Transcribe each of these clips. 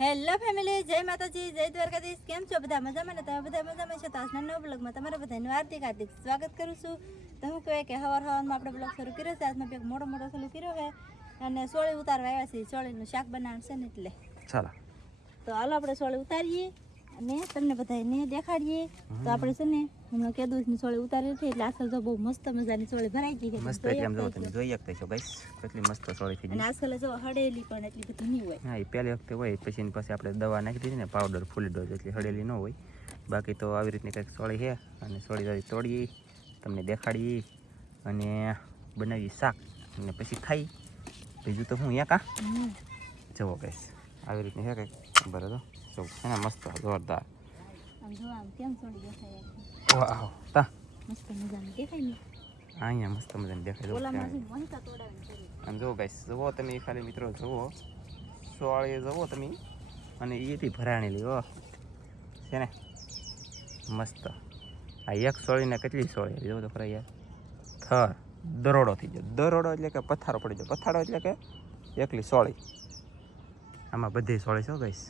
Hello family, જય માતાજી, જય દ્વારકાધીશ. કેમ છો બધા? મજામાં ને? તમે બધા મજામાં છો? તો આજના નવા બ્લોગમાં તમારા બધાનું હાર્દિક સ્વાગત કરું છું. તો હું કહેવાય કે સવારમાં આપણે બ્લોગ શરૂ કર્યો છે. આજમાં એક મોટો શરૂ કર્યો છે અને સોળી ઉતારવા આવ્યા છીએ. સોળીનું શાક બનાવવાનું છે ને એટલે ચાલો તો હાલો આપણે સોળી ઉતારીએ અને તમને બધાને દેખાડીએ. તો આપણે છે ને હમણાં કેદુસની સોળી ઉતારી હતી એટલે આસલ તો બહુ મસ્ત મજાની સોળી ભરાઈ ગઈ છે. મસ્ત કેમ જો તમે જોઈ શકતા છો ગાઈસ, કેટલી મસ્ત સોળી થઈ ગઈ. અને આસલ જો હડેલી પણ એટલી બધી નહીં હોય. હા, એ પહેલી વખતે હોય, પછી એની પાસે આપણે દવા નાખી દીધી ને, પાવડર ફૂલ ડોઝ, એટલે હડેલી ન હોય. બાકી તો આવી રીતની કંઈક સોળી છે અને સોળી તોડીએ, તમને દેખાડીએ અને બનાવીએ શાક અને પછી ખાઈ. બીજું તો હું અહીંયા જવો ગાઈસ, આવી રીતની છે કંઈક બરાબર. જો છે ને મસ્ત જોરદાર. આમ જો આમ કેમ સોળી દેખાય વાહ, તા મસ્ત મજાની દેખાય ને. અહીંયા મસ્ત મજાની દેખાય. ઓલામાં છે મહિકા તોડાવીને કરી. અને જો ગાઈસ, જુઓ તમે ખાલી મિત્રો, જુઓ સોળી જુઓ તમે, અને એથી ભરાણેલી હો છે ને મસ્ત. આ એક સોળીને કેટલી સોળી જોવો તો ખરા યાર. થર દરોડો થઈ ગયો. દરોડો એટલે કે પથ્થારો પડી ગયો. પથ્થારો એટલે કે એકલી સોળી. આમાં બધી સોળી છો ગાઈસ.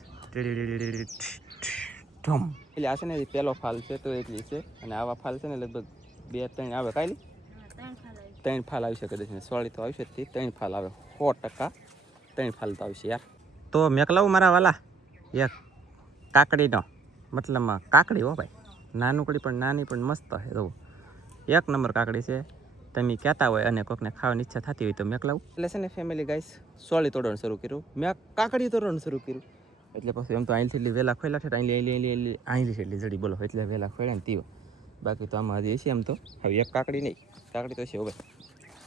ઢમ એટલે આ છે ને પહેલો ફાલ છે તો એટલી છે, અને આવા ફાલ છે ને લગભગ 2-3 આવે. કાંઈ 3 ફાલ આવી શકે છે. સોળી તો આવશે જ, 3 ફાલ આવે 100%. 3 ફાલ તો આવશે યાર. તો મેકલાવું મારા વાલા એક કાકડીનો, મતલબમાં કાકડી હો ભાઈ, નાનકડી પણ નાની પણ મસ્ત છે. જો એક નંબર કાકડી છે. તમે કહેતા હોય અને કોઈકને ખાવાની ઈચ્છા થતી હોય તો મેકલાવું. એટલે છે ને ફેમિલી ગાઈસ, સોળી તોડવાનું શરૂ કર્યું, મેં કાકડી તોડવાનું શરૂ કર્યું. એટલે પછી એમ તો અહીંથી એટલી વહેલા ખોલ્યા છે, અહીં એટલી જડી બોલો એટલે વહેલા ખોલ્યા ને તીઓ. બાકી તો આમાં હજી છે એમ તો. હવે એક કાકડી નહીં, કાકડી તો છે હવે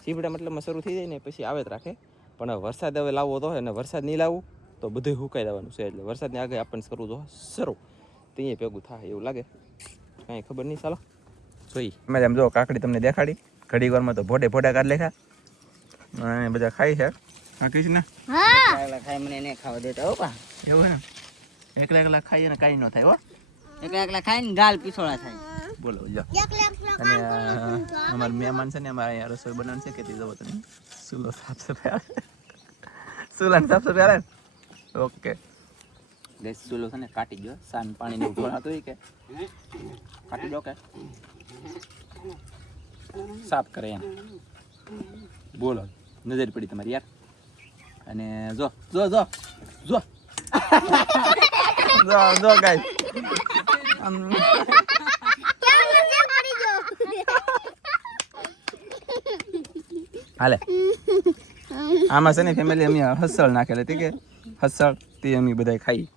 સીપડા મતલબમાં શરૂ થઈ જાય ને પછી આવે જ રાખે. પણ વરસાદ હવે લાવવો તો હોય ને, વરસાદ નહીં લાવવું તો બધું હુકાઈ દેવાનું છે. એટલે વરસાદની આગળ આપણને કરવું તો શરૂ ત્યાં ભેગું થાય એવું લાગે, કાંઈ ખબર નહીં. ચાલો જોઈ મેં એમ જો કાકડી તમને દેખાડી. ઘડી વારમાં તો ભોડે કાઢ લેખા અને બધા ખાઈ છે. કાકીશ ને ખાઈ મને એને ખાવા દેતા હો પા. એવું ને, એકલા ખાઈએ ને કાંઈ ન થાય હો. એકલા ખાઈને ગાલ પીછોડા થાય. બોલો જો. અને અમારા મહેમાન છે ને, અમારે અહીંયા રસોઈ બનાવવાનું છે કે તે જવો તમે ચૂલો સાફ સફાઈ ચૂલાની સાફ સફાઈ આવે. ઓકે ગેસ ચૂલો છે ને કાઢી ગયો. સાન પાણીને ઉભરાતું હોય કે કાઢી દો કે સાફ કરે એમ. બોલો નજર પડી તમારી યાર. અને જો જો જો જો જો જો ગાઈસ, હાલે આમાં છે ને ફેમિલી અમે હસળ નાખેલી હતી કે હસળ તે અમે બધા ખાઈ.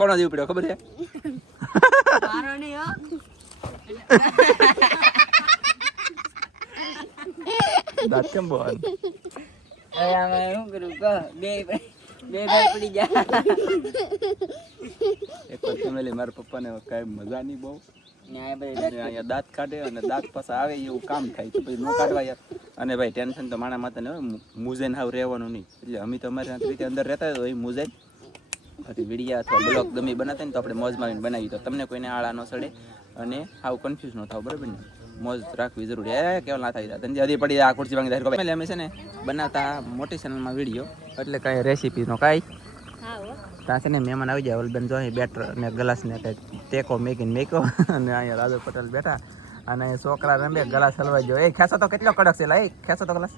કોનો જીવ પડ્યો ખબર છે? દાંત કેમ બોલ? શું કરું કહો, બે ભાઈ પડી જાય. એક વાર ફેમિલી મારા પપ્પાને કઈ મજા નહીં બહુ, અહીંયા દાંત કાઢે અને દાંત પાછા આવે એવું કામ થાય તો પછી ન કાઢવા યાર. અને ભાઈ ટેન્શન તો મારા માથે ને હોય, મુઝેન હાવ રહેવાનું નહીં. એટલે અમે તો અમારી રીતે અંદર રહેતા હોય મુઝેન વિડીયા અથવા બ્લોગ ગમે બનાવતા ને તો આપણે મોજમાં બનાવી તો તમને કોઈને આળા ન સડે અને હાવ કન્ફ્યુઝ ન થાવ. બરાબર ને, મોજ રાખવી જરૂરી. કેવા ના થાય ધંધી હજી પડી આ ખુરશી ભાંગી થાય. અમે છે ને બનાવતા મોટી ચેનલમાં વિડીયો, એટલે કાંઈ રેસીપીનો કાંઈ ત્યાં છે ને મહેમાન આવી જાય. ઓલબેન જો અહીં બેટર ને ગ્લાસ ને કંઈક ટેકો મેકીને મેકો અને અહીંયા રાજુ પટેલ બેઠા અને અહીં છોકરા રમે ગ્લાસ હલવાઈ ગયો. એ ખેંચો તો કેટલો કડક છે લાઈ, ખેંચો તો ગ્લાસ.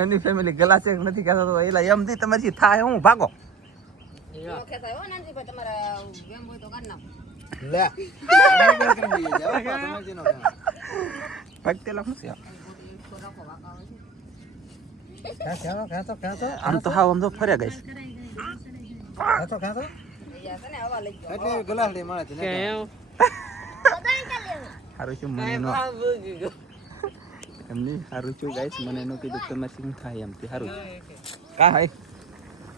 એમની ફેમિલી ગ્લાસ એક નથી ખેંચો તો એલા એમથી તમારી થાય હું ભાગો. આમ તો હાવ આમ તો ફર્યા ગઈશ. સારું છું મને નો એમની સારું છું ગાઈસ, મને એનું કીધું તમારે શું થાય એમ સારું કા હાય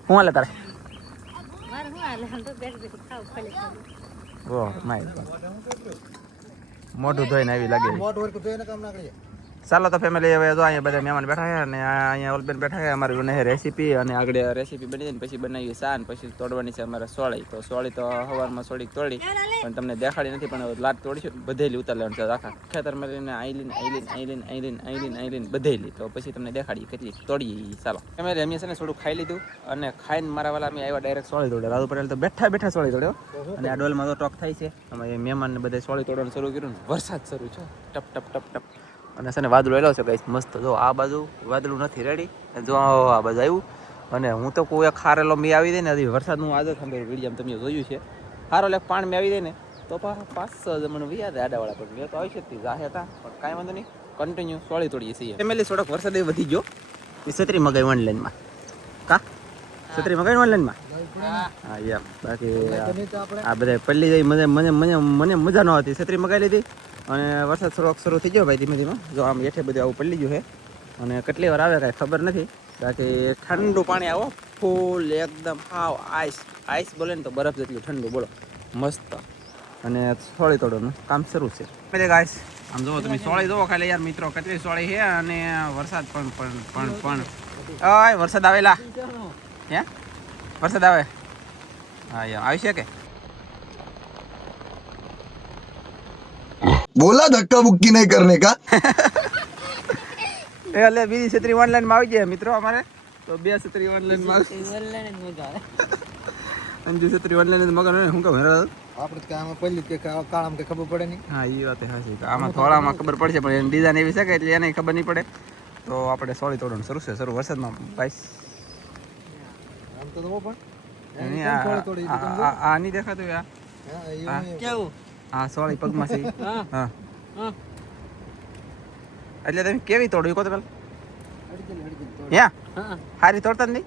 હું હાલે તારે. ઓહ માય ગોડ, મોઢું ધોઈને આવી લાગે. ચાલો તો ફેમિલી હવે જો અહીંયા બધા મહેમાન બેઠા છે અને અહીંયા ઓલબેન બેઠા છે. અમારી બને રેસીપી અને આગળ રેસીપી બની જાય ને પછી બનાવીએ સા ને પછી તોડવાની છે અમારે સોળી. તો સોળી તો સવારમાં સોળી તોડી પણ તમને દેખાડી નથી, પણ લાટ તોડીશું બધેલી ઉતાર લેવાની છે આખા ખેતરમાં લઈને આઈલીન બધેલી. તો પછી તમને દેખાડીએ કેટલી તોડીએ. ચાલો ફેમિલી અમે છે ને થોડું ખાઈ લીધું અને ખાઈને મારા વાલા અમે આવ્યા ડાયરેક્ટ સોળી તોડે. રાજુ પટેલ તો બેઠા સોળી તોડ્યો અને આ ડોલમાં તો ટોક થાય છે. અમે મહેમાનને બધા સોળી તોડવાનું શરૂ કર્યું ને વરસાદ શરૂ છે ટપ ટપ ટપ ટપ. અને છે ને વાદળું એલો છે ગાઈસ મસ્ત. જો આ બાજુ વાદળું નથી રેડી, જો આ બાજુ આવ્યું અને હું તો કોઈ ખારેલો મી આવી દે ને હજી વરસાદનું આદત સાંભળ્યું વિડીયો તમે જોયું છે. ખારો એટલે પાણી મેં આવી દે ને તો 5-6 જમણ વ્યાજ આડાવાળા પર મેં તો આવી શકતી જાહે હતા, પણ કાંઈ વાંધો નહીં, કન્ટિન્યુ સોળી તોડીએ છીએ. ફેમિલી થોડોક વરસાદ વધી ગયો. એ છત્રી મગાવી ઓનલાઈનમાં કા છત્રી મગાવી ઓનલાઈનમાં. હા યાર બાકી આ બધા પલ્લી જાય મને મજા ન હતી. છત્રી મગાવી લીધી અને વરસાદ થોડોક શરૂ થઈ ગયો ભાઈ ધીમે ધીમે. જો આમ હેઠે બધું આવું પડી ગયું છે અને કેટલી વાર આવે કાંઈ ખબર નથી. બાકી ઠંડુ પાણી આવો ફૂલ એકદમ હાવ આઈસ બોલે ને તો બરફ જેટલું ઠંડુ બોલો મસ્ત. અને સોળી તોડવાનું કામ શરૂ છે. ગાઈસ આમ જુઓ તમે સોળી જુઓ ખાલી યાર મિત્રો કેટલી સોળી છે અને વરસાદ પણ ઓય વરસાદ આવેલા હે વરસાદ આવે હા યાર આવી શકે. बोला धक्का मुक्की नहीं करने का. એટલે બીજી છત્રી ઓનલાઈન માં આવી જાય મિત્રો અમારે તો 2 છત્રી ઓનલાઈન માં અંજુ છત્રી ઓનલાઈન મગન હું કહું આપણે કે આમાં પહેલી કે કાળામાં કે ખબર પડે નહીં. હા એ વાત હાચી. આમાં થોડામાં ખબર પડશે પણ એની ડિઝાઇન એવી છે કે એટલે એને ખબર નહીં પડે. તો આપણે સોળી તોડવાનું શરૂ છે વરસાદમાં ગાઈસ. આમ તો જો પણ આ નહીં દેખાતું યાર કેવું હા સોળી પગમાં છે. હા એટલે તમે કેવી તોડવી કહો તો પેલા યા હારી તોડતા નહીં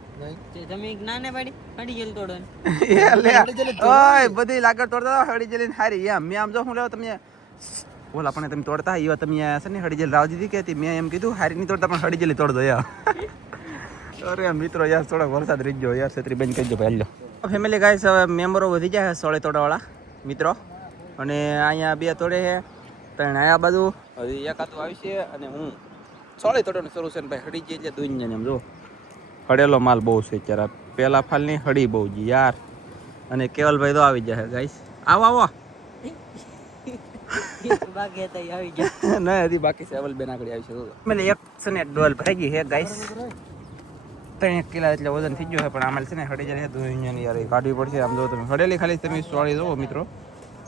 તમે નાને પાડી પડી ગયેલ તોડવાની ઓય બધી લાગડ તોડતા હળી જલીને હારી યા મેં આમ જો હું લેવો તમે ઓલા પણ તમે તોડતા એવા તમે છે ને હળી જલી રાવ દીધી કે મેં એમ કીધું હારી નહીં તોડતા પણ હળી જલી તોડદો યાર. અરે મિત્રો યાર થોડો વરસાદ રહી ગયો યાર છત્રી બંધ કરી દો પહેલો. ફેમિલી ગાઈસ હવે મેમ્બરો વધી જાય સોળી તોડવાવાળા મિત્રો અને અહીંયા 2 તોડે છે ત્રણ આયા બાજુ હજી એકાતું આવી છે અને હું સોળી તોડવાનું શરૂ છે ને ભાઈ હળી જઈ એટલે દુનિયાને એમ જો હળેલો માલ બહુ છે અત્યારે. પહેલા ફાલની હળી બહુ જ યાર અને કેવલભાઈ તો આવી જાય ગાઈસ. આવો બાકી હતા ઈ આવી ગયા નહીં હજી બાકી છે. અવલ બેન આગળ આવી છે એટલે એક છે ને ડોલ ભરાઈ ગઈ છે ગાઈસ. 3 કિલો એટલે વજન થઈ ગયો છે પણ આમાં છે ને હળી જાય દુનિયાની યાર કાઢવી પડશે. આમ જો તમે હળેલી ખાલી તમે સોળી જુઓ મિત્રો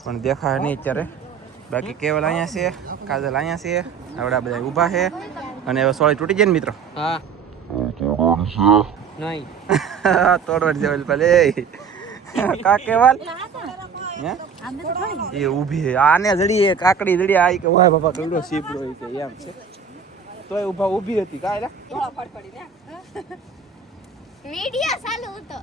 પણ દેખાય નહીં અત્યારે. બાકી કેવલ અહીંયા છે, કાજલ અહીંયા છે, આવડા બધા ઊભા છે અને હવે સોળી તૂટી જાય ને મિત્રો. હા નહીં તોડવાની છે ભલે કા કેવલ એ ઊભી છે આને જડી કાકડી જડી આ કે વાહ બાપા કેવડો સીપડો છે એમ છે તોય ઊભી હતી કાય વિડિયો ચાલુ હતો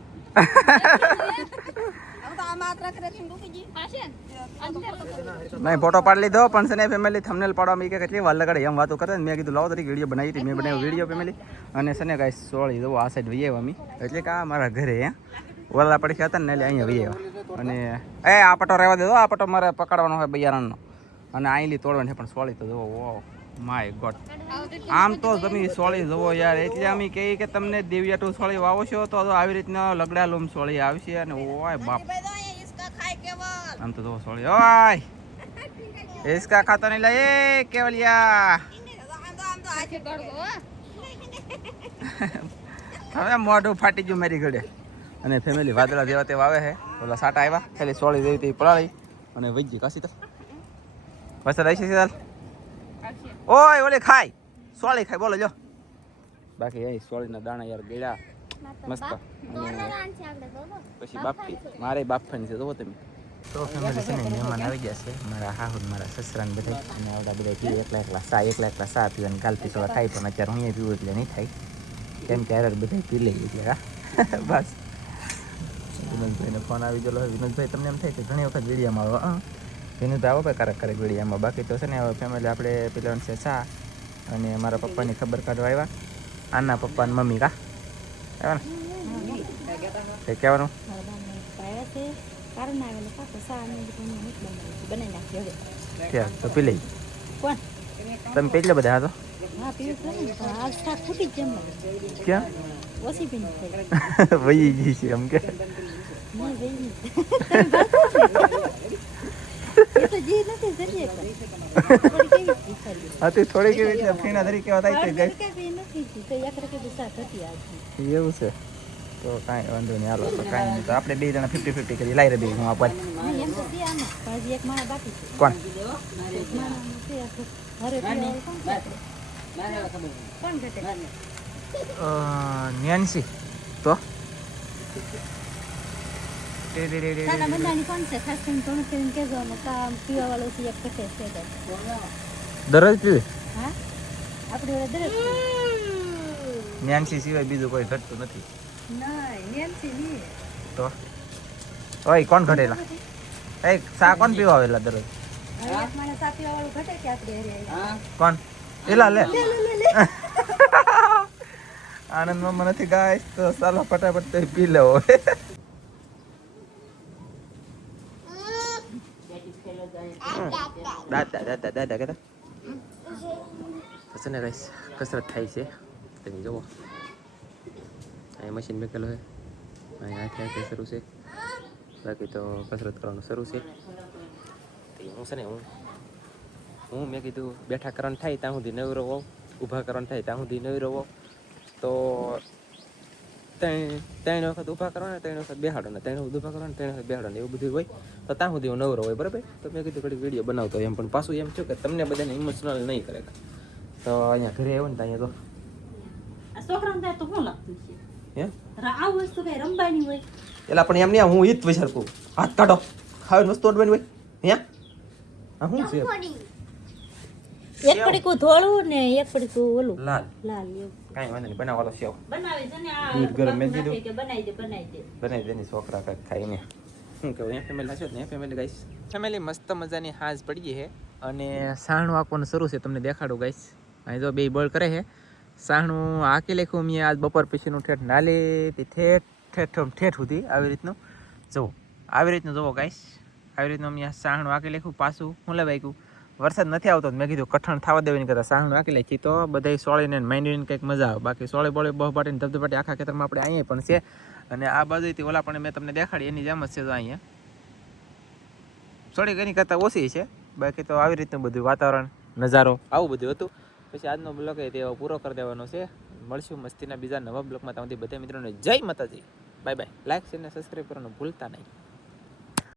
નહીં ફોટો પાડી લીધો પણ છે ને ફેમિલી થંબનેલ પાડવા કે કેટલી વાર લગાડે એમ વાતો કરે મેં કીધું લાવો તરીકે વિડીયો બનાવી હતી. મેં બનાવ્યો વિડીયો ફેમિલી અને છે ને ગાઈસ સોળી જવો આ સાઈડ વહી આવ્યા અમે એટલે કે આ મારા ઘરે હે ઓલા પડી હતા ને એટલે અહીંયા વહી આવ્યા અને આ પટો રહેવા દેજો. આ પટો મારે પકડવાનો હોય બૈયારણનો અને આઈલી તોડવાની પણ સોળી તો જુઓ ઓ માય ગોડ. આમ તો તમે સોળી જુઓ યાર એટલે અમે કહીએ કે તમને દેવિયા સોળી વાવો છો તો આવી રીતના લગડા લોમ સોળી આવશે અને ઓય બાપ આમ તો જુઓ સોળી ઓય इसका खाता नहीं लाए केवलिया હવે મોઢું ફાટી ગયું મારી ઘડે અને ફેમિલી વાદળા જેવા તેવા આવે છે. ઓલા સાટા આવ્યા ખાલી સોળી જેવી તે પડાળી અને વૈજી કાશી તો વરસાદ આવી છે ચાલ ઓય ઓલી ખાય સોળી ખાય બોલો જો બાકી એ સોળીના દાણા યાર ગળ્યા મસ્ત પછી બાફી મારે બાફવાની છે જોવો તમે. તો ફેમિલી છે ને મહેમાન આવી ગયા છે મારા હાહુન મારા સસરાને બધા અને આવડા બધા પીવે એકલા સા પીવાની કાલ પીસોડા ખાઈ પણ અત્યારે હું પીવું એટલે નહીં થાય કેમ કે યાર બધા પી લઈએ એટલે હા બસ. વિનોદભાઈને ફોન આવી ગયેલો હોય. વિનોદભાઈ તમને એમ થાય કે ઘણી વખત વિડીયામાં આવો વિનોદભાઈ આવો ભાઈ કારક વિડીયામાં બાકી તો છે ને હવે ફેમિલી આપણે પીલાવાનું છે સા અને મારા પપ્પાની ખબર કાઢવા આવ્યા આના પપ્પા અને મમ્મી કા આવ્યા ને કહેવાનું તો પી લઈ તમે પેટલે બધા હતો હા પીવું ખરું ને પણ આજ શાક ફૂટી જ જમવા ક્યાં ઓછી પીને થઈ વહી ગઈ છે એમ કે નહીં ભાઈ એ તો જી નથી જરીએ પણ થોડી કેવી વિચારી હા તે થોડી કેવી છે ફીણા તરીકે વાત આવી ગઈ કે બી નથી જી તો એક રકે શાક હતી આજ એવું છે તો કાંઈ વાંધો નહીં હાલો તો કાંઈ નહીં તો આપણે બે જણા 50-50 કરી લાઈ રે બે હું આપવા નહીં એમ તો છે આમાં પણ હજી એક માણસ બાકી છે કોણ એક માણસ છે હરે પીવા કોણ છે આપણે? કોણ ઘટે નેન્સી તો સાના બંધાની કોણ છે ખાસ કરીને ઘણું કરીને કહેજો અને કામ પીવા વાળો છે એક ઘટે છે તો. દરરોજ પીવે હા આપણે હવે દરેક નેન્સી સિવાય બીજું કોઈ ઘટતું નથી નહીં નેન્સી નહીં તો ઓય કોણ ઘટેલા એ સા કોણ પીવા આવેલા દરરોજ હવે એક માણસ આ પીવા વાળું ઘટે કે આપણે હરે કોણ એલા લે આનંદમાં નથી ગાય તો ચાલો ફટાફટ તો પી લેવો દાદા દાદા દાદા કહેતા છે ને ગાઈસ કસરત થાય છે તમે જુઓ અહીંયા મશીન મૂકેલું છે અહીંયા હાથે શરૂ છે બાકી તો કસરત કરવાનું શરૂ છે હું છે ને હું મેં કીધું બેઠા કરવાનું થાય ત્યાં સુધી નવરો હોવ ઊભા કરવાનું થાય ત્યાં સુધી નવરો હોવ તો ત્રણ વખત ઊભા કરવાના 3 વખત બેહાડવાના 3 વખત ઊભા કરવાના 3 વખત બેહાડવાના એવું બધું હોય તો ત્યાં સુધી હું નવરો હોય બરાબર તો મેં કીધું ઘડી વિડીયો બનાવતો હોય એમ પણ પાછું એમ થયું કે તમને બધાને ઇમોશનલ નહીં કરે તો અહીંયા ઘરે આવ્યો ને તો અહીંયા તો આ છોકરાને થાય તો શું લાગતું છે હે આવું વસ્તુ કઈ રમવાની હોય એટલે પણ એમ નહીં હું ઈ જ વિચાર કરું હાથ કાઢો ખાવાની વસ્તુ અડવાની હોય હે આ શું છે એક પડીકું ધોળું ને એક પડીકું ઓલું લાલ લાલ એવું કાંઈ વાંધો નહીં બનાવવાનો સેવ બનાવે છે ને આ દૂધ ગરમ મેં નાખે કીધું. કે બનાવી દે બનાવી દેની છોકરા કંઈક ખાઈને શું કહું અહીંયા ફેમિલી હશે ને ફેમિલી ગાઈસ ફેમિલી મસ્ત મજાની હાજ પડી છે અને સાહણું આંકવાનું શરૂ છે તમને દેખાડું ગાઈસ અહીં જો બે બળ કરે છે સાહણું આંકી લેખું મેં આજ બપોર પછીનું ઠેઠ નાલેથી ઠેઠ સુધી આવી રીતનું જુઓ આવી રીતનું જુઓ ગાઈસ આવી રીતનું મેં સાહણું આંકી લેખું પાછું હું લેવાઈ વરસાદ નથી આવતો મેં કીધું કઠણ થવા દેવાની કરતાં સાહણું આંકી લેખી તો બધાય સોળીને માંડીને કંઈક મજા આવે બાકી સોળે બોળે બહુ પાટીને ધબધબાટી આખા ખેતરમાં આપણે અહીંયા પણ છે અને આ બાજુથી ઓલા પણ મેં તમને દેખાડી એની જેમ જ છે તો અહીંયા સોળી એની કરતાં ઓછી છે બાકી તો આવી રીતનું બધું વાતાવરણ નજારો આવું બધું હતું પછી આજનો બ્લોગ એ તે પૂરો કરી દેવાનો છે મળશું મસ્તીના બીજા નવા બ્લોગમાં તમારી બધા મિત્રોને જય માતાજી બાય બાય લાઈક શેર અને સબસ્ક્રાઈબ કરવાનું ભૂલતા નહીં